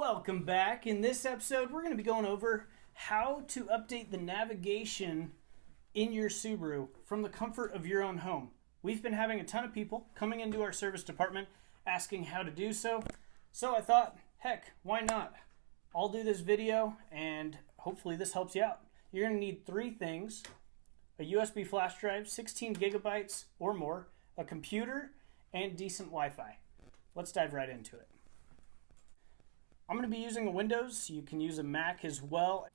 Welcome back. In this episode, we're going to be going over how to update the navigation in your Subaru from the comfort of your own home. We've been having a ton of people coming into our service department asking how to do so. So I thought, heck, why not? I'll do this video and hopefully this helps you out. You're going to need three things: a USB flash drive, 16 gigabytes or more, a computer, and decent Wi-Fi. Let's dive right into it. I'm going to be using a Windows. You can use a Mac as well.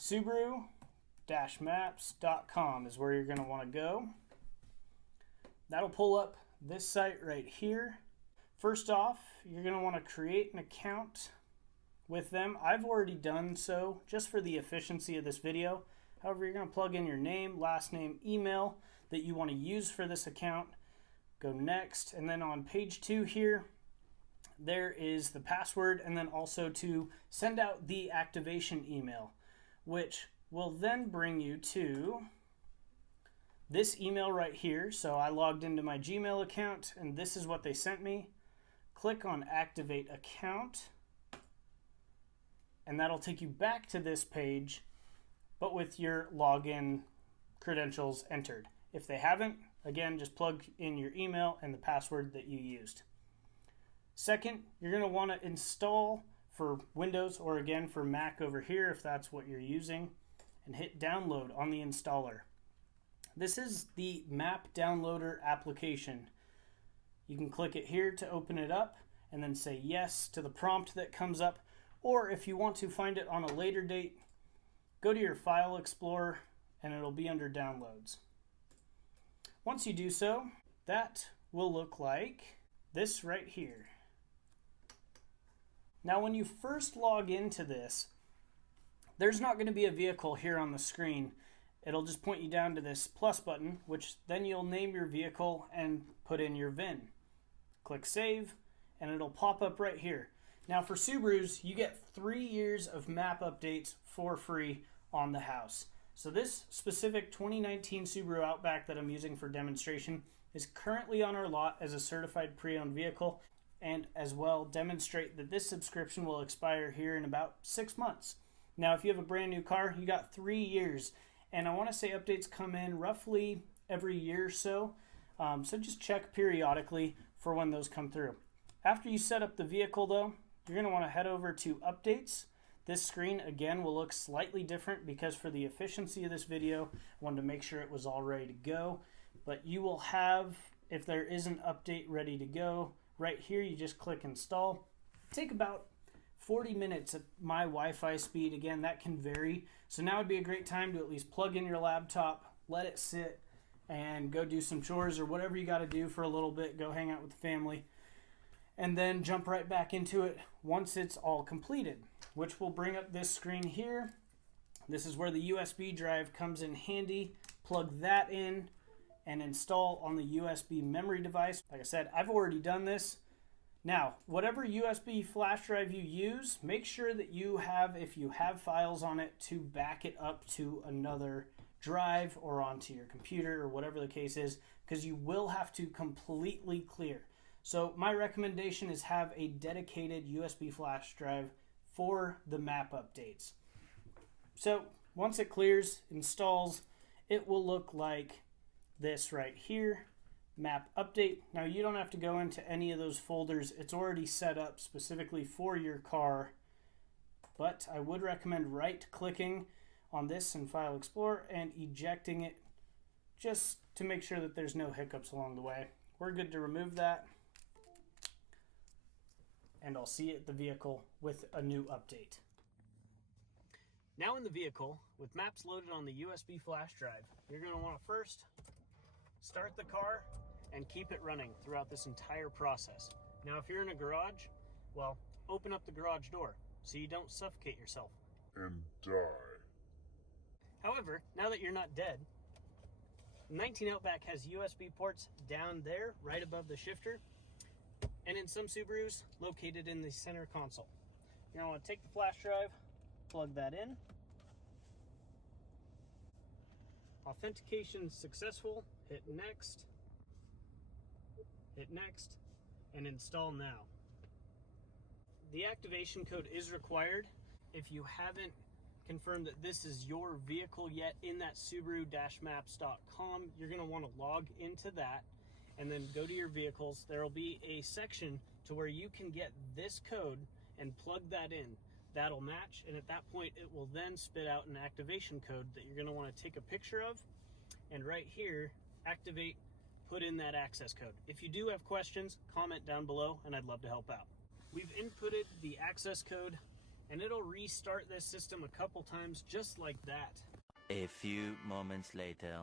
Subaru-maps.com is where you're going to want to go. That'll pull up this site right here. First off, you're going to want to create an account with them. I've already done so just for the efficiency of this video. However, you're going to plug in your name, last name, email that you want to use for this account. Go next, and then on page 2 here, there is the password, and then also to send out the activation email, which will then bring you to this email right here. So I logged into my Gmail account, and this is what they sent me. Click on Activate Account, and that'll take you back to this page, but with your login credentials entered. If they haven't, again, just plug in your email and the password that you used. Second, you're going to want to install for Windows, or again for Mac over here if that's what you're using, and hit download on the installer. This is the map downloader application. You can click it here to open it up and then say yes to the prompt that comes up, or if you want to find it on a later date, go to your File Explorer and it'll be under Downloads. Once you do so, that will look like this right here. Now, when you first log into this, there's not going to be a vehicle here on the screen. It'll just point you down to this plus button, which then you'll name your vehicle and put in your VIN. Click Save, and it'll pop up right here. Now, for Subarus, you get 3 years of map updates for free on the house. So this specific 2019 Subaru Outback that I'm using for demonstration is currently on our lot as a certified pre-owned vehicle, and as well demonstrate that this subscription will expire here in about 6 months. Now, if you have a brand new car, you got 3 years, and I want to say updates come in roughly every year or so, so just check periodically for when those come through. After you set up the vehicle though, you're going to want to head over to Updates. This screen again will look slightly different because for the efficiency of this video, I wanted to make sure it was all ready to go, but you will have, if there is an update ready to go, right here, you just click install. Take about 40 minutes at my Wi-Fi speed. Again, that can vary. So now would be a great time to at least plug in your laptop, let it sit, and go do some chores or whatever you got to do for a little bit. Go hang out with the family, and then jump right back into it once it's all completed, which will bring up this screen here. This is where the USB drive comes in handy. Plug that in and install on the USB memory device. Like I said, I've already done this. Now, whatever USB flash drive you use, make sure that you have, if you have files on it, to back it up to another drive or onto your computer or whatever the case is, because you will have to completely clear. So my recommendation is have a dedicated USB flash drive for the map updates. So once it clears, installs, it will look like this right here, map update. Now, you don't have to go into any of those folders. It's already set up specifically for your car, but I would recommend right clicking on this in File Explorer and ejecting it just to make sure that there's no hiccups along the way. We're good to remove that, and I'll see you at the vehicle with a new update. Now in the vehicle, with maps loaded on the USB flash drive, you're going to want to first start the car and keep it running throughout this entire process. Now, if you're in a garage, well, open up the garage door so you don't suffocate yourself and die. However, now that you're not dead, the 19 Outback has USB ports down there right above the shifter, and in some Subarus located in the center console. You're going to want to take the flash drive, plug that in. Authentication successful. Hit next, and install now. the activation code is required. If you haven't confirmed that this is your vehicle yet in that Subaru-maps.com, you're going to want to log into that and then go to your vehicles. There will be a section to where you can get this code and plug that in. That'll match, and at that point it will then spit out an activation code that you're going to want to take a picture of, and right here, activate, put in that access code. If you do have questions, comment down below and I'd love to help out. We've inputted the access code and it'll restart this system a couple times just like that. A few moments later.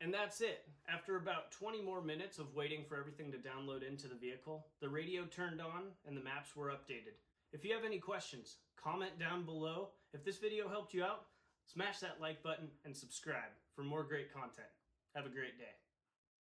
And that's it. After about 20 more minutes of waiting for everything to download into the vehicle, the radio turned on and the maps were updated. If you have any questions, comment down below. If this video helped you out, smash that like button and subscribe for more great content. Have a great day.